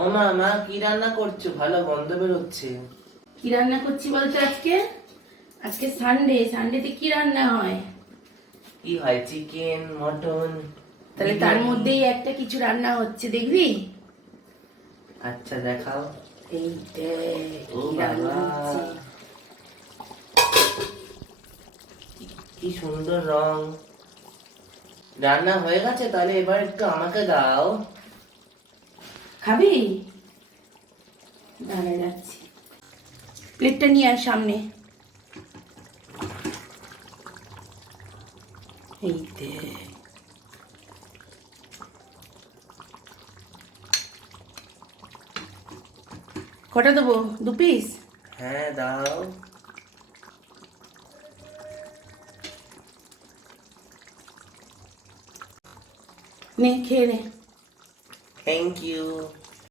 ও মা, মা কি রান্না করছো? ভালো গন্ধ বেরোচ্ছে। কি রান্না করছি বলতো আজকে? আজকে সানডেতে কি রান্না হয়? কি হয়? চিকেন, মটন, তাহলে তার মধ্যেই একটা কিছু রান্না হচ্ছে, দেখবি? আচ্ছা দেখাও। এই দেখ ও কি রান্না বাবা, হচ্ছে। কি সুন্দর রং। রান্না হয়ে গেছে, তাহলে এবার একটু আমাকে দাও। খাবি? দাঁড়া যাচ্ছি, প্লেটটা নিয়ে আয় সামনে। এই দেখ, কটা দেবো? 2 পিস? হ্যাঁ দাও। নে খেয়ে নে। Thank you.